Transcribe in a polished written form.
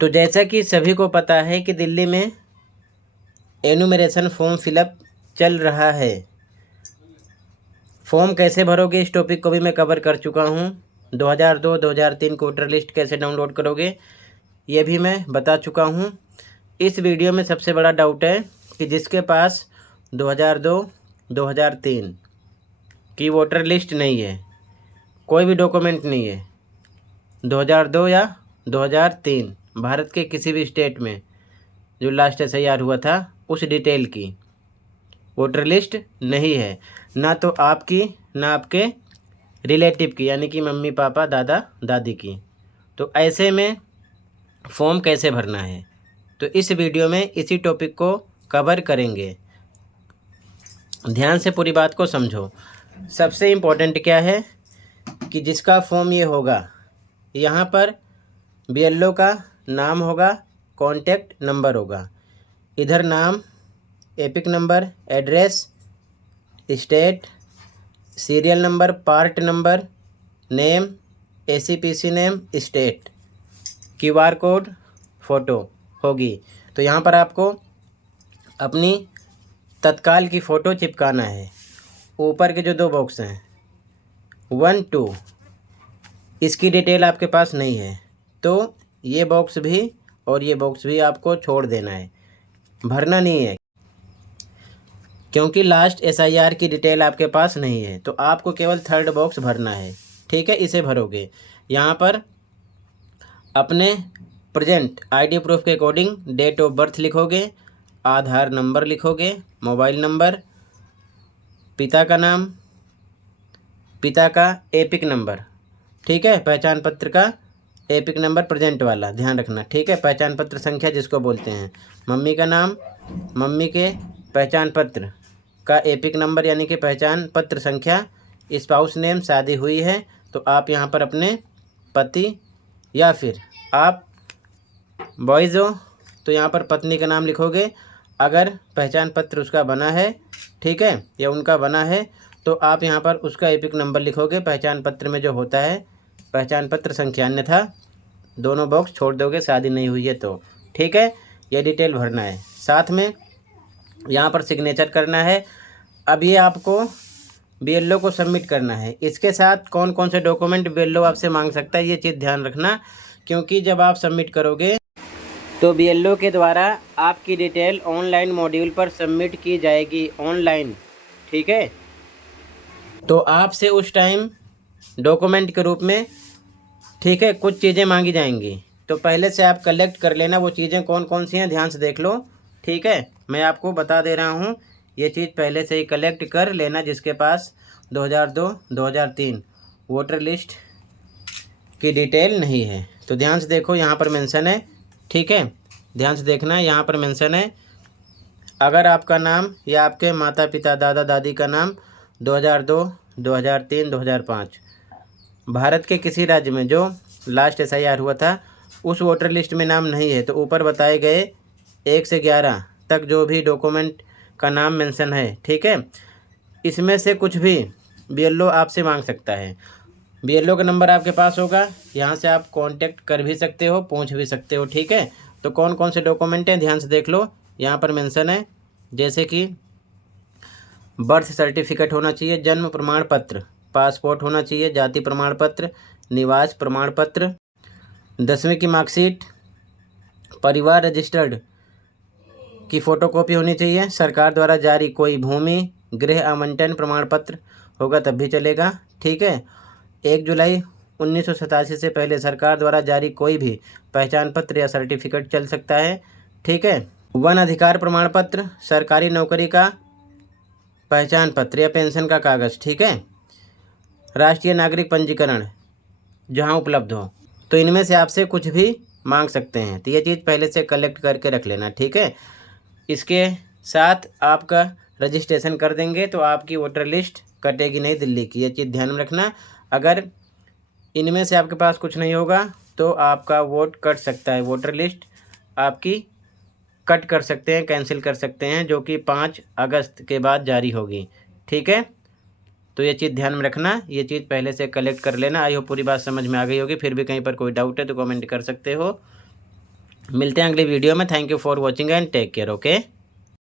तो जैसा कि सभी को पता है कि दिल्ली में एनुमरेशन फॉर्म फिलअप चल रहा है। फॉर्म कैसे भरोगे इस टॉपिक को भी मैं कवर कर चुका हूँ। 2002-2003 को वोटर लिस्ट कैसे डाउनलोड करोगे ये भी मैं बता चुका हूँ। इस वीडियो में सबसे बड़ा डाउट है कि जिसके पास 2002-2003 की वोटर लिस्ट नहीं है, कोई भी डॉक्यूमेंट नहीं है, 2002 या 2003 भारत के किसी भी स्टेट में जो लास्ट SIR हुआ था उस डिटेल की वोटर लिस्ट नहीं है, ना तो आपकी ना आपके रिलेटिव की, यानी कि मम्मी पापा दादा दादी की। तो ऐसे में फॉर्म कैसे भरना है, तो इस वीडियो में इसी टॉपिक को कवर करेंगे। ध्यान से पूरी बात को समझो। सबसे इम्पोर्टेंट क्या है कि जिसका फॉर्म ये होगा, यहाँ पर BLO का नाम होगा, कॉन्टैक्ट नंबर होगा, इधर नाम, epic number, address, state, serial number, part number, name, ACPC name, state, QR code, photo होगी। तो यहाँ पर आपको अपनी तत्काल की फ़ोटो चिपकाना है। ऊपर के जो दो बॉक्स हैं 1, 2, इसकी डिटेल आपके पास नहीं है तो ये बॉक्स भी और ये बॉक्स भी आपको छोड़ देना है, भरना नहीं है, क्योंकि लास्ट SIR की डिटेल आपके पास नहीं है। तो आपको केवल थर्ड बॉक्स भरना है, ठीक है। इसे भरोगे, यहाँ पर अपने प्रेजेंट ID प्रूफ के अकॉर्डिंग डेट ऑफ बर्थ लिखोगे, आधार नंबर लिखोगे, मोबाइल नंबर, पिता का नाम, पिता का एपिक नंबर, ठीक है, पहचान पत्र का एपिक नंबर प्रेजेंट वाला ध्यान रखना, ठीक है। पहचान पत्र संख्या जिसको बोलते हैं, मम्मी का नाम, मम्मी के पहचान पत्र का एपिक नंबर यानी कि पहचान पत्र संख्या, स्पाउस नेम, शादी हुई है तो आप यहाँ पर अपने पति या फिर आप बॉयज़ हो तो यहाँ पर पत्नी का नाम लिखोगे। अगर पहचान पत्र उसका बना है, ठीक है, या उनका बना है तो आप यहाँ पर उसका एपिक नंबर लिखोगे पहचान पत्र में जो होता है पहचान पत्र संख्या, अन्यथा दोनों बॉक्स छोड़ दोगे शादी नहीं हुई है तो, ठीक है। ये डिटेल भरना है, साथ में यहाँ पर सिग्नेचर करना है। अब ये आपको BLO को सबमिट करना है। इसके साथ कौन कौन से डॉक्यूमेंट BLO आपसे मांग सकता है ये चीज़ ध्यान रखना, क्योंकि जब आप सबमिट करोगे तो BLO के द्वारा आपकी डिटेल ऑनलाइन मॉड्यूल पर सबमिट की जाएगी, ऑनलाइन, ठीक है। तो आपसे उस टाइम डॉक्यूमेंट के रूप में, ठीक है, कुछ चीज़ें मांगी जाएंगी। तो पहले से आप कलेक्ट कर लेना वो चीज़ें कौन कौन सी हैं, ध्यान से देख लो, ठीक है। मैं आपको बता दे रहा हूँ, ये चीज़ पहले से ही कलेक्ट कर लेना जिसके पास 2002-2003 वोटर लिस्ट की डिटेल नहीं है। तो ध्यान से देखो, यहाँ पर मेंशन है, ठीक है, ध्यान से देखना, यहाँ पर मेंशन है अगर आपका नाम या आपके माता पिता दादा दादी का नाम 2002, 2003, 2005 भारत के किसी राज्य में जो लास्ट SIR हुआ था उस वोटर लिस्ट में नाम नहीं है तो ऊपर बताए गए 1 से 11 तक जो भी डॉक्यूमेंट का नाम मेंशन है, ठीक है, इसमें से कुछ भी BLO आपसे मांग सकता है। BLO का नंबर आपके पास होगा, यहाँ से आप कांटेक्ट कर भी सकते हो, पूछ भी सकते हो, ठीक है। तो कौन कौन से डॉक्यूमेंट हैं ध्यान से देख लो, यहाँ पर मेंशन है, जैसे कि बर्थ सर्टिफिकेट होना चाहिए, जन्म प्रमाण पत्र, पासपोर्ट होना चाहिए, जाति प्रमाण पत्र, निवास प्रमाण पत्र, 10वीं की मार्कशीट, परिवार रजिस्टर्ड की फ़ोटोकॉपी होनी चाहिए, सरकार द्वारा जारी कोई भूमि गृह आवंटन प्रमाण पत्र होगा तब भी चलेगा, ठीक है। 1 जुलाई 1987 से पहले सरकार द्वारा जारी कोई भी पहचान पत्र या सर्टिफिकेट चल सकता है, ठीक है। वन अधिकार प्रमाण पत्र, सरकारी नौकरी का पहचान पत्र या पेंशन का कागज़, ठीक है। राष्ट्रीय नागरिक पंजीकरण जहां उपलब्ध हो, तो इनमें से आपसे कुछ भी मांग सकते हैं। तो ये चीज़ पहले से कलेक्ट करके रख लेना, ठीक है। इसके साथ आपका रजिस्ट्रेशन कर देंगे तो आपकी वोटर लिस्ट कटेगी नहीं दिल्ली की, ये चीज़ ध्यान में रखना। अगर इनमें से आपके पास कुछ नहीं होगा तो आपका वोट कट सकता है, वोटर लिस्ट आपकी कट कर सकते हैं, कैंसिल कर सकते हैं, जो कि 5 अगस्त के बाद जारी होगी, ठीक है। तो ये चीज़ ध्यान में रखना, ये चीज़ पहले से कलेक्ट कर लेना। आई होप पूरी बात समझ में आ गई होगी। फिर भी कहीं पर कोई डाउट है तो कमेंट कर सकते हो। मिलते हैं अगली वीडियो में। Thank you for watching and take care. Okay.